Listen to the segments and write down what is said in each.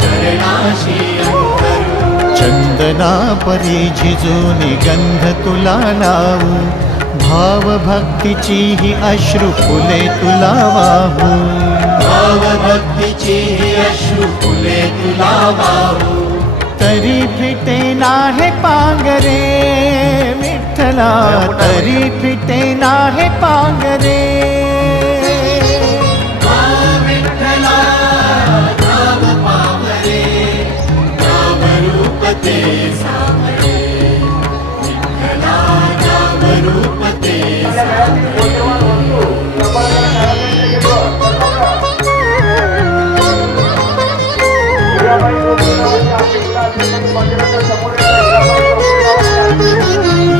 चरणाशी अंतरू। चंदना परी झिजूनी गंध तुला लावू, भाव भक्तीची ही अश्रु फुले तुला वाहू। भाव भक्तीची ही अश्रु फुले तुला वाहू। तरी फिटे नाहे पांगरे विठ्ठला, तरी फिटे नाहे पांगरे। विठ्ठला नाम पावरे, नाम रूप ते सावरे। विठ्ठला नाम रूप ते सावरे।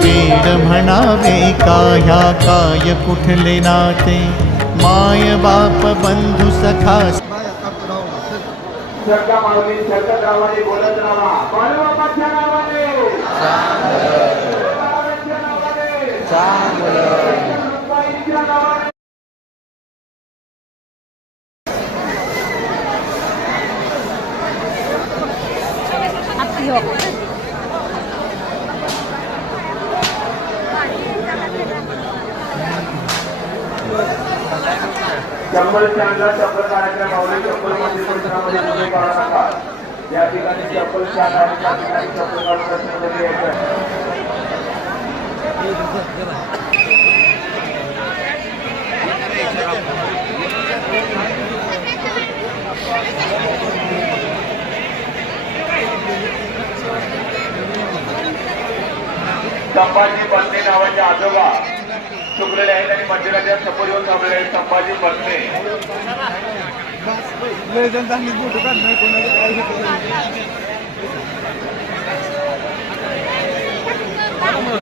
वेड म्हणावे काया काय कुठले नाते, माय बाप बंधू सखा। सरका माऊली सरकत रावाने बोलत राहा, बाळूबाबाच्या नावाने रुक्माईच्या नावाने। चप्पल स्टँडला चप्पल काढायच्या माऊली चप्पल मंदिर परिसरामध्ये तुम्ही काढू नका। या ठिकाणी चप्पल स्टँड आहे, त्या ठिकाणी चप्पल काढून दर्शनासाठी यायचं। संभाजी बर्णे नावाचे आजोबा चुकलेले आहेत आणि मंदिराच्या समोर येऊन थांबलेले आहेत। संभाजी बर्णे